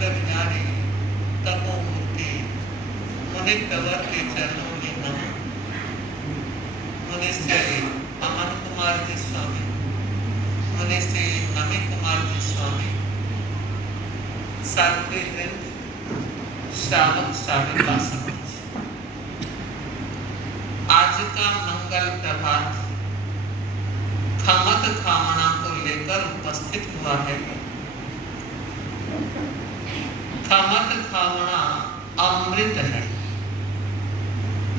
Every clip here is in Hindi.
प्रज्ञानी तपोमूर्ति मुनि कवर के चरणों में नमः। मुनि श्री अमन कुमार जी स्वामी, मुनि श्री नमी कुमार जी स्वामी, साध्वी वृंद, श्रावक श्राविका समाज, आज का मंगल प्रभात खमत खामना को लेकर उपस्थित हुआ है। खमत खामना अमृत है।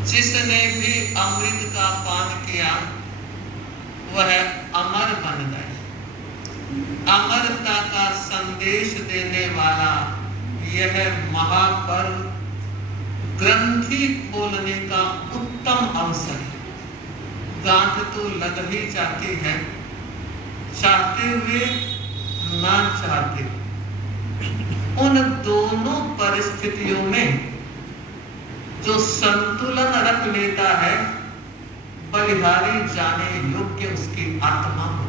जिसने भी अमृत का पान किया वह अमर बन गए। अमरता का संदेश देने वाला यह महापर्व ग्रंथि खोलने का उत्तम अवसर है। गांठ तो लग ही जाती है, चाहते हुए ना चाहते। उन दोनों परिस्थितियों में जो संतुलन रख लेता है, बलिहारी जाने योग्य उसकी आत्मा हो।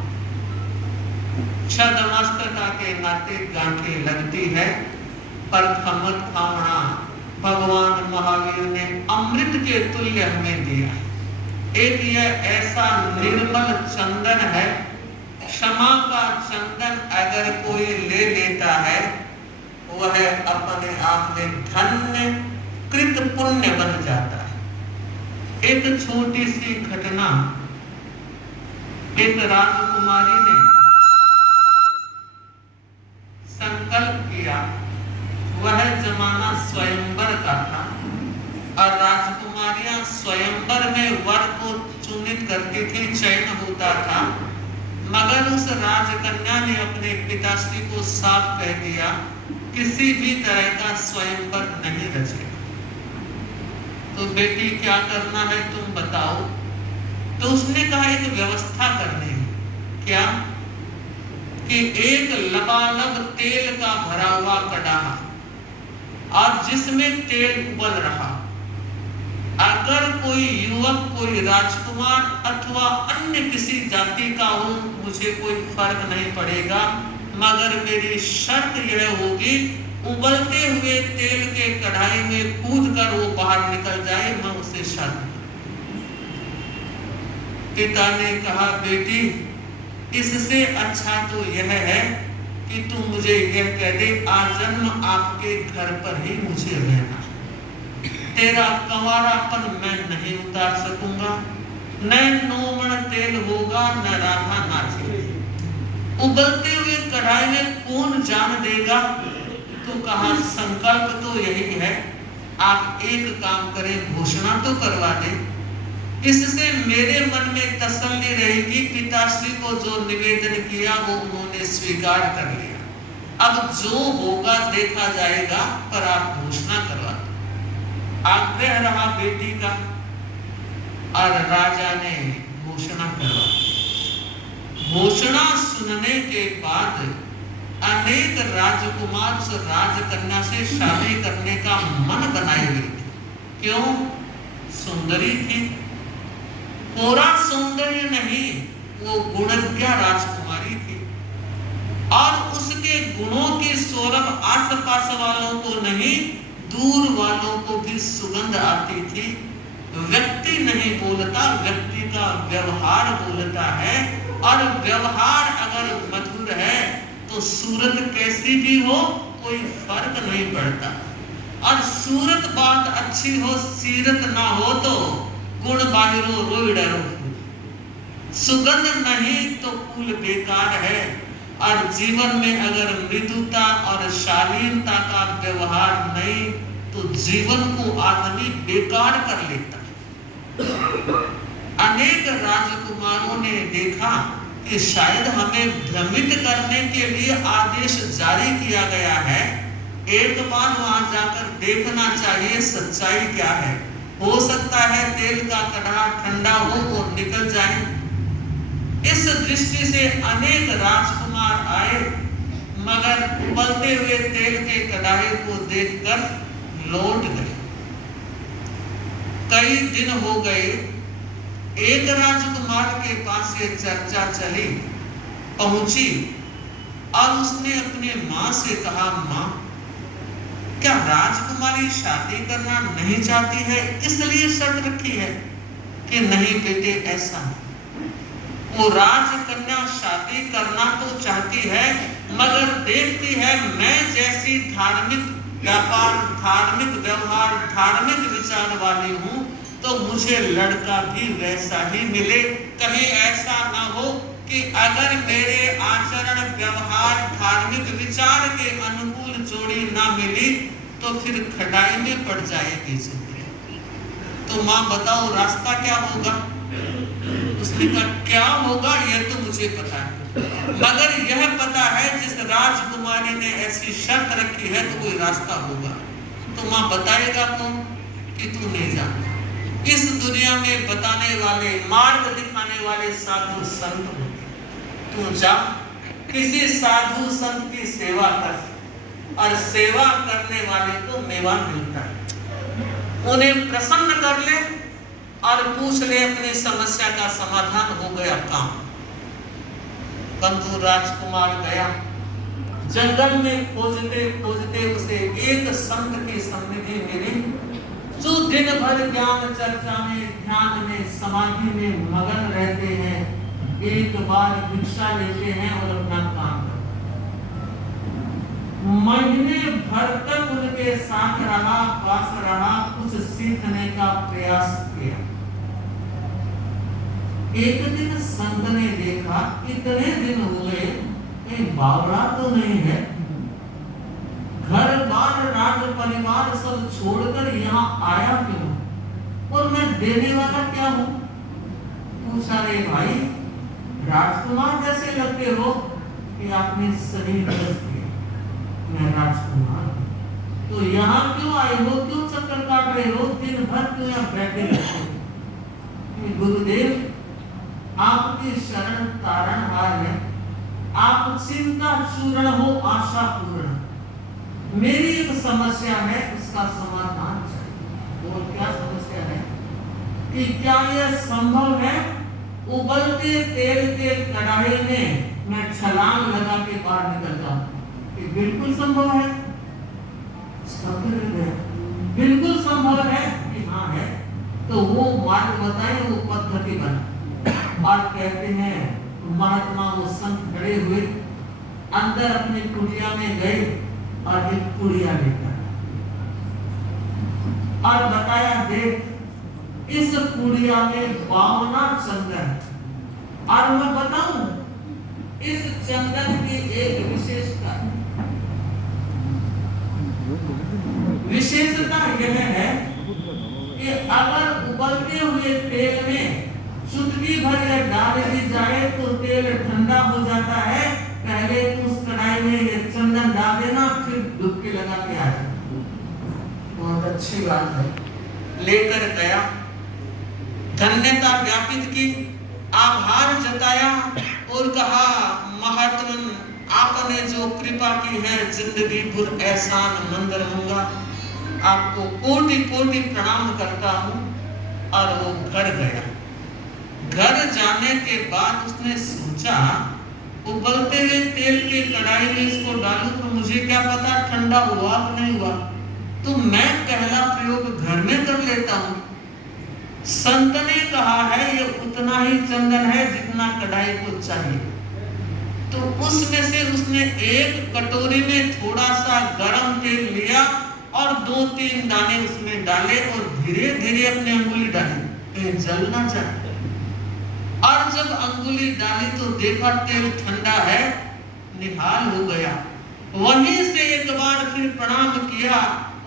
छदमस्तता के नाते गांठें लगती है, पर खमत खामना भगवान महावीर ने अमृत के तुल्य हमें दिया है। एक यह ऐसा निर्मल चंदन है, क्षमा का चंदन अगर कोई ले लेता है वह अपने आप में धन्य कृत पुण्य बन जाता है। एक छोटी सी घटना, एक राजकुमारी ने संकल्प किया। वह जमाना स्वयंवर का था और राजकुमारियां स्वयंवर में वर को चुनित करती थी, चयन होता था। मगर उस राजकन्या ने अपने पिताश्री को साफ कह दिया, किसी भी तरह का स्वयंवर नहीं रचेगा। तो बेटी क्या करना है तुम बताओ। तो उसने कहा एक व्यवस्था करनी है। क्या? कि एक लबालब तेल का भरा हुआ कड़ाहा और जिसमें तेल उबल रहा, अगर कोई युवक, कोई राजकुमार अथवा अन्य किसी जाति का हो, मुझे कोई फर्क नहीं पड़ेगा, मगर मेरी शर्त यह होगी उबलते हुए तेल के कढ़ाई में कूदकर वो बाहर निकल जाए, मैं उसे शादी। पिता ने कहा बेटी इससे अच्छा तो यह है कि तू मुझे यह कह दे, आजन्म आपके घर पर ही मुझे रहना। तेरा कंवारापन मैं नहीं उतार सकूंगा, न नौमण तेल होगा, न राधा नाचेगी। उबलते हुए कढ़ाई में कौन जान देगा? तो कहा संकल्प तो यही है, आप एक काम करें, घोषणा तो करवा दें। इससे मेरे मन में तसल्ली रहेगी, पिताश्री को जो निवेदन किया वो उन्होंने स्वीकार कर लिया। अब जो होगा देखा जाएगा, पर आप घोषणा करवा दो। आग्रह रहा बेटी का और राजा ने घोषणा करवा। घोषणा सुनने के बाद अनेक राजकुमार उस राजकन्या से शादी करने का मन बनाए हुए थे। क्यों? सुंदरी थी। पूरा सौंदर्य नहीं, वो गुणज्ञ राजकुमारी थी और उसके गुणों की सौरभ आसपास वालों को नहीं, दूर वालों को भी सुगंध आती थी। व्यक्ति नहीं बोलता, व्यक्ति का व्यवहार बोलता है, और व्यवहार अगर मधुर है तो सूरत कैसी भी हो कोई फर्क नहीं पड़ता। और सूरत बात अच्छी हो, सीरत ना हो तो गुण बाहिरो रोई डरो। सुगंध नहीं तो कुल बेकार है। और जीवन में अगर मृदुता और शालीनता का व्यवहार नहीं तो जीवन को आदमी बेकार कर लेता है। अनेक राजकुमारों ने देखा कि शायद हमें भ्रमित करने के लिए आदेश जारी किया गया है, एक बार वहां जाकर देखना चाहिए सच्चाई क्या है। हो सकता है तेल का कढ़ा ठंडा हो और निकल जाए। इस दृष्टि से अनेक राजकुमार आए, मगर उबलते हुए तेल के कढ़ाई को देखकर लौट गए। कई दिन हो गए, एक राजकुमार के पास ये चर्चा चली, पहुंची और उसने अपने माँ से कहा, माँ क्या राजकुमारी शादी करना नहीं चाहती है इसलिए शर्त रखी है कि नहीं बेटे ऐसा नहीं। वो राजकन्या शादी करना तो चाहती है मगर देखती है मैं जैसी धार्मिक व्यापार, धार्मिक व्यवहार, धार्मिक विचार वाली हूँ तो मुझे लड़का भी वैसा ही मिले। कहीं ऐसा ना हो कि अगर मेरे आचरण, व्यवहार, धार्मिक विचार के अनुकूल जोड़ी ना मिली तो फिर खटाई में पड़ जाएगी जिंदगी। तो माँ बताओ रास्ता क्या होगा? उसने कहा क्या होगा ये तो मुझे पता है, मगर यह पता है जिस राजकुमारी ने ऐसी शर्त रखी है तो कोई रास्ता होगा। तो माँ बताएगा कौन? कि तू नहीं जानता। इस दुनिया में बताने वाले, मार्ग दिखाने वाले साधु संत होते। तू जा किसी साधु संत की सेवा कर और सेवा करने वाले को मेवा मिलता है। उन्हें प्रसन्न कर ले और पूछ ले अपनी समस्या का समाधान हो गया काम। बंधु राजकुमार गया जंगल में, खोजते खोजते उसे एक संत की सन्निधि मिली जो दिन भर ज्ञान चर्चा में, ध्यान में, समाधि में मगन रहते हैं। एक बार भिक्षा लेते हैं और अपना काम करते हैं। महीने भर तक उनके साथ रहा, पास रहा, कुछ सीखने का प्रयास किया। एक दिन संत ने देखा इतने दिन हो गए कहीं बावड़ा तो नहीं है, घर बार राज परिवार सब छोड़कर यहाँ आया क्यों, और मैं देने वाला क्या हूँ? पूछा रे भाई राजकुमार जैसे लगते हो कि आपने सही दर्ज किया, मैं राजकुमार। तो यहाँ क्यों आए हो, क्यों चक्कर काट रहे हो, दिन भर क्यों यहाँ बैठे रहते हो? गुरुदेव आपकी शरण तारण हार है, आप चिंता चूर्ण हो, आशा पूर्ण। मेरी एक समस्या है, उसका समाधान चाहिए। और क्या समस्या है? कि क्या यह संभव है उबलते तेल के कढ़ाई में मैं छलांग लगा के बाहर निकल जाऊं? कि बिल्कुल संभव है, बिल्कुल संभव है कि हाँ है। तो वो मार्ग बताए, वो पद्धति बना और कहते हैं महात्मा वो संत खड़े हुए अंदर अपनी कुटिया में गए और एक पुड़िया लेकर और बताया देख इस पुड़िया में 52 चंदन, और मैं बताऊं इस चंदन की एक विशेषता यह है कि अगर उबलते हुए तेल में चुटकी भर यह डाल दी जाए तो तेल ठंडा हो जाता है। पहले तो उस कढ़ाई में ये चंदन डाल देना, फिर डुबकी लगा के आ जाना। बहुत अच्छी बात है। लेकर गया, धन्यता ज्ञापित की, आभार जताया और कहा महात्मन आपने जो कृपा की है जिंदगी भर एहसान मंद रहूंगा, आपको कोटि कोटि प्रणाम करता हूँ। और वो घर गया। घर जाने के बाद उसने सोचा उबलते हुए तेल के कढ़ाई में इसको डालूं तो मुझे क्या पता ठंडा हुआ कि नहीं हुआ, तो मैं पहला प्रयोग घर में कर लेता हूँ। संत ने कहा है ये उतना ही चंदन है जितना कढ़ाई को चाहिए। तो उसमें से उसने एक कटोरी में थोड़ा सा गरम तेल लिया और 2-3 दाने उसमें डाले और धीरे धीरे अपनी अंगुली डाली, जल ना जाए। और जब अंगुली डाली तो देखा तेल ठंडा है, निहाल हो गया। वहीं से एक बार फिर प्रणाम किया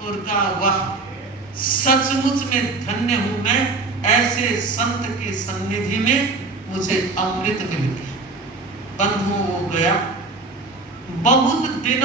और कहा वाह सचमुच में धन्य हूं मैं, ऐसे संत की सन्निधि में मुझे अमृत मिल गया। बंधुओं वो गया, बहुत दिनों